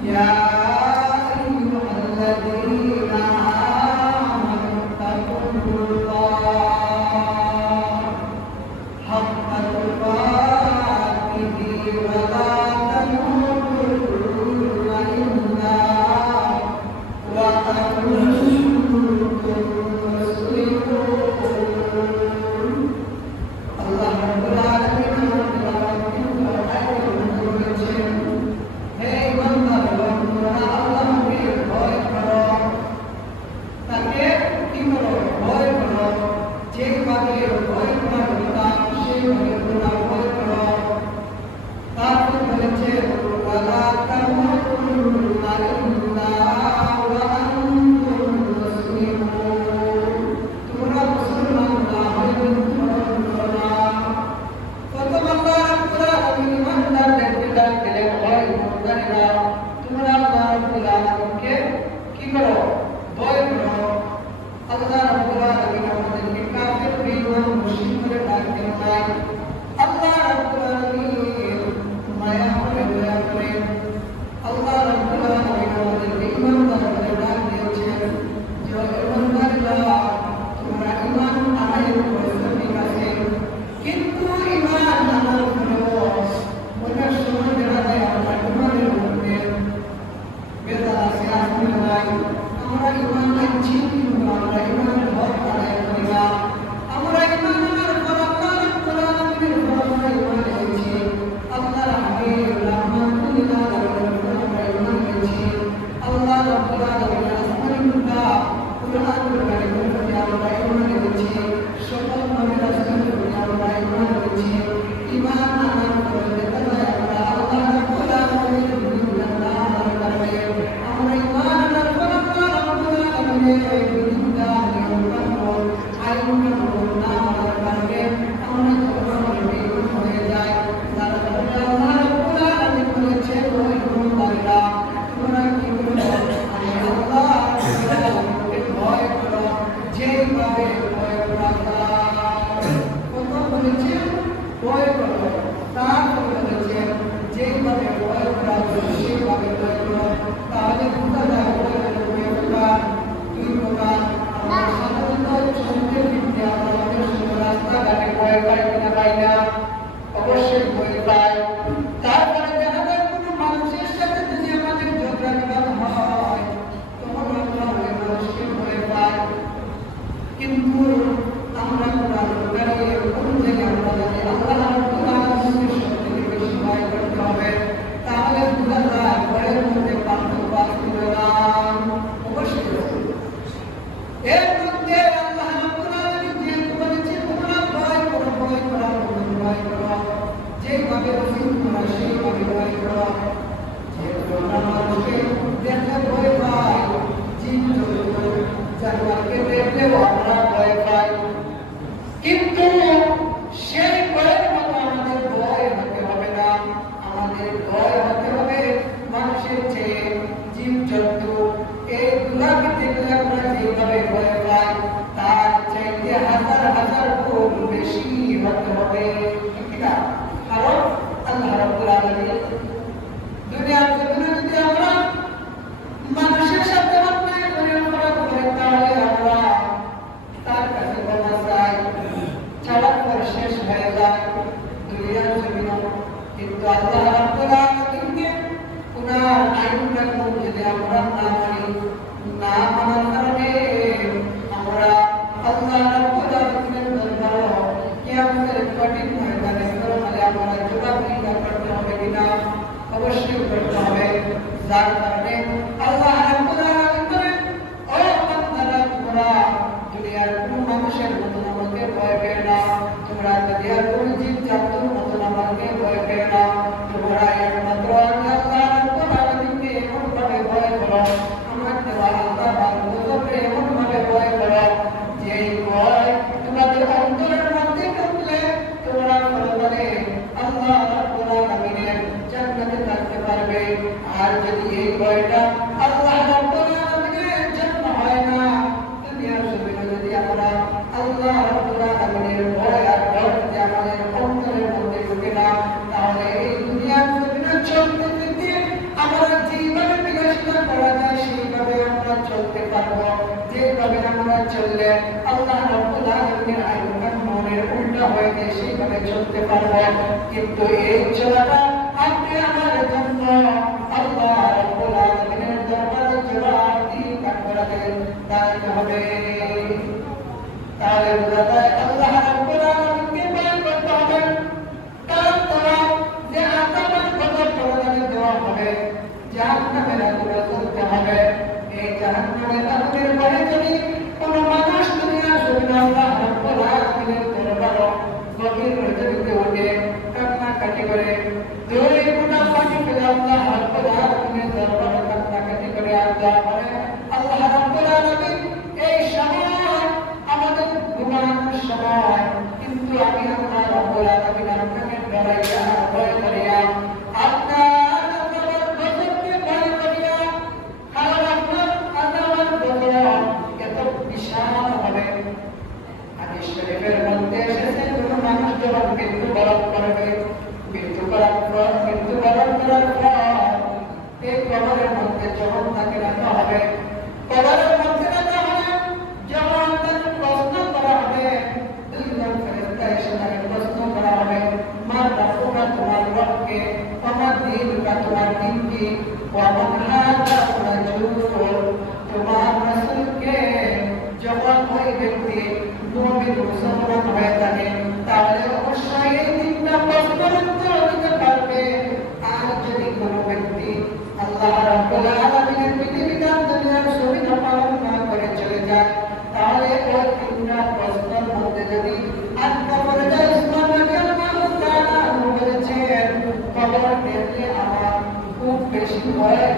يا أيها الذين آمنوا اتقوا الله حق تقاته ولا تموتن إلا وأنتم مسلمون আল্লাহ রাব্বুল আলামিন হে ইমানদার তোমরা আল্লাহকে ভয় করো তাকে কি করো ভয় করো যেভাবে ভয় করার কথা সেইভাবে তোমরা ভয় করো তারপর বলেছে ওয়ালা তামুতুন্না ইল্লা ওয়া আনতুম মুসলিমুন তোমরা মুসলমান না হলে তোমরা আল্লাহ রাব্বুল আলামিনকে কি করো ভয় করো আল্লাহ রাব্বুল আলামিন আমাদেরকে কাফের বেঈমান মুশরিক করে ডাকেন নাই আল্লাহ রাব্বুল আলামিন মায়া করে দয়া করে আল্লাহ রাব্বুল আলামিন আমাদেরকে ঈমানদার করে ডাক দিয়েছেন যে ঈমানদাররা তোমরা ঈমান আনায় করতে ঠিক আছে কিন্তু ঈমান আনার পরেও অনেক সময় দেখা যায় আমরা ঈমানের মধ্যে বেদা আছে আসলে নাই আমরা ঈমান আনছি কিন্তু আমরা ঈমানের হক আদায় করি না আমরা ঈমান আনার পর আল্লাহ রাব্বুল আলামিনের উপর আমরা ঈমান এনেছি আল্লাহর হাবিব রাহমাতুল্লাহ আলাইহি আমরা ঈমান এনেছি আল্লাহ রাব্বুল আলামিনের আসমানি কিতাব কুরআনুল কারীমের প্রতি আমরা ঈমান এনেছি সকল নবীর রাসূলের প্রতি আমরা ঈমান এনেছি ঈমান আনার পরে দেখা যায় আমরা আল্লাহ রাব্বুল আলামিনের বিধান মানার কারণে আমরা ঈমান আনার পর আল্লাহ রাব্বুল আলামিনের বিধান নিয়ম আইন না মানার কারণে আমরা যখন বেঈমান হয়ে যাই যার কারণে আল্লাহ রাব্বুল আলামিন বলেছেন ও ঈমানদাররা তোমরা কি করো আমি আল্লাহ রাব্বুল আলামিনকে ভয় করো যেভাবে ভয় করা কত বলেছেন ভয় করো তারপর বলেছেন যেভাবে ভয় করা সেইভাবে ভয় করো তাহলে বোঝা যায় ভয় প্রকার দুই প্রকার আমরা সাধারণত চলতে ফিরতে আমরা অনেক সময় রাস্তাঘাটে ভয় পাই কিনা পাই না অবশ্যই ভয় পাই তারপরে দেখা যায় কোনো মানুষের সাথে যদি আমাদের ঝগড়া বিবাদ হয় তখন আমরা ওই মানুষকে ভয় পাই কিন্তু আমরা কোরআন দাঁড়িয়ে কোন জায়গায় আমরা জানি আল্লাহ রাব্বুল আলামিনকে সবথেকে বেশি ভয় করতে হবে তাহলে বোঝা যায় ভয়ের মধ্যে পার্থক্য আসবে না অবশ্যই এর মধ্যে আল্লাহ রাব্বুল আলামিন যেহেতু বলেছেন তোমরা ভয় করো ভয় করো যেভাবে রসিদ করা সেইভাবে ভয় করো যেহেতু আমরা মানুষকে দেখলে ভয় পাই জীবজন্তু জানোয়ারকে দেখলেও আমরা ভয় পাই কিন্তু সেই ভয়ের মতো আমাদের ভয় হতে হবে না আমাদের ভয় হতে হবে মানুষের চেয়ে জীবজন্তু এইগুলাকে দেখলে আমরা যেভাবে ভয় পাই তার চাইতে হাজার হাজার গুণ বেশি হতে হবে ঠিক না কারণ আল্লাহ রাব্বুল আলামিন দুনিয়ার জমিনে যদি আমরা মানুষের সাথে অন্যায় করে অপরাধ করি তাহলে আমরা তার কাছে ক্ষমা চাই চাওয়ার পর শেষ হয়ে যায় দুনিয়ার জমিনে কিন্তু আল্লাহ রাব্বুল আলামিনকে ওনার আইনকানুন যদি আমরা না মানি না মানার কারণে আমরা আল্লাহ রাব্বুল আলামিনের দরবারে কিয়ামতের কঠিন ময়দানে সরকারে আমরা জবাবদিহি করতে হবে কিনা অবশ্যই করতে হবে যার কারণে আল্লাহ রাব্বুল আলামিন বলেন ও বান্দারা তোমরা দুনিয়ার কোন মানুষের মতো আমাকে ভয় পেও না তোমরা দুনিয়ার কোন জীবজন্তুর মতো আমাকে ভয় পেও না তোমরা একমাত্র আল্লাহ রাব্বুল আলামিনকে এমনভাবে ভয় করো আমার দেওয়া আল্লাহ বান্দাকে এমনভাবে ভয় করো যে ভয় তোমাদের অন্তরের মধ্যে ঢুকলে তোমরা পরকালে আল্লাহ রাব্বুল আলামিনের জান্নাতে থাকতে পারবে আর যদি এই ভয়টা আল্লাহ রাব্বুল আলামিনের জন্য হয় না দুনিয়ার জমিনে যদি আমরা আল্লাহ রাব্বুল আলামিনের ভয় আর ভয় যদি আমাদের অন্তরের মধ্যে ঢুকে না তাহলে এই দুনিয়ার জমিনে চলতে ফিরতে আমরা জীবনে পারবো, যেভাবে আমরা চললে আল্লাহ রাব্বুল আলামিনের আইন কানুনের উল্টা হয়ে গিয়ে সেইভাবে চলতে পারবো। কিন্তু এই চলাটা আপনি আমার জন্য আল্লাহ রাব্বুল আলামিনের দরবারে জবাবদিহি কাঠগড়াতে দাঁড়াতে হবে। তাহলে বোঝা যায় আল্লাহ রাব্বুল আলামিনকে ভয় করতে হবে। কারণ তারা যে আযাবের কথা প্রদানে দেওয়া হবে, জাহান্নামের আগুনে জ্বলতে হবে, এই জাহান্নামের আগুনের ভয়ে যদি কোনো মানুষ দুনিয়ার জমিনে আল্লাহ রাব্বুল আলামিনের দরবারে গভীর রজনীতে উঠে কান্নাকাটি করে, দুই গুনাহ পানি ফেলে আল্লাহ রাব্বুল আলামিনের দরবারে কান্নাকাটি করে আল্লাহ বলে, আল্লাহ রাব্বুল আলামিন এই সময় আমাদের ঘুমানোর সময়, কিন্তু আমি আল্লাহ রাব্বুল আলামিন আপনাকে ডরাইয়া ভয় করিয়া আপনার আযাবের গজবকে ভয় করিয়া, কারণ আপনার আযাবের গজব এত বিশাল হবে। হাদিস শরীফের মধ্যে এসেছে কোন মানুষ যখন মৃত্যুবরণ করবে, মৃত্যুবরণ করার পর এই কবরের মধ্যে যখন তাকে রাখা হবে, কবরের মধ্যে রাখা হবে, যখন তাকে প্রশ্ন করা হবে, দুইজন ফেরেশতা এসে তাকে প্রশ্ন করা হবে, মা রাব্বুকা, তোমার রবকে, তোমার দীনকা, তোমার দীন কি, ওয়া মান হাদা রাজুল, তোমার রাসূলকে। যখন ওই ব্যক্তি মুমিন মুসলমান হয়ে থাকে, তাহলে অবশ্যই এই তিনটা প্রশ্নের উত্তর দিতে পারবে। আর যদি কোনো ব্যক্তি আল্লাহ রাব্বুল আলামিনের বিধিবিধান দুনিয়ার জমিনে পালন না করে চলে যায়, তাহলে ওই তিনটা প্রশ্নের মধ্যে যদি একটা বলে যায়, ইসলাম রাদিয়াল্লাহু তাআলা বলেছেন, কবর দেখলে আমার খুব বেশি ভয়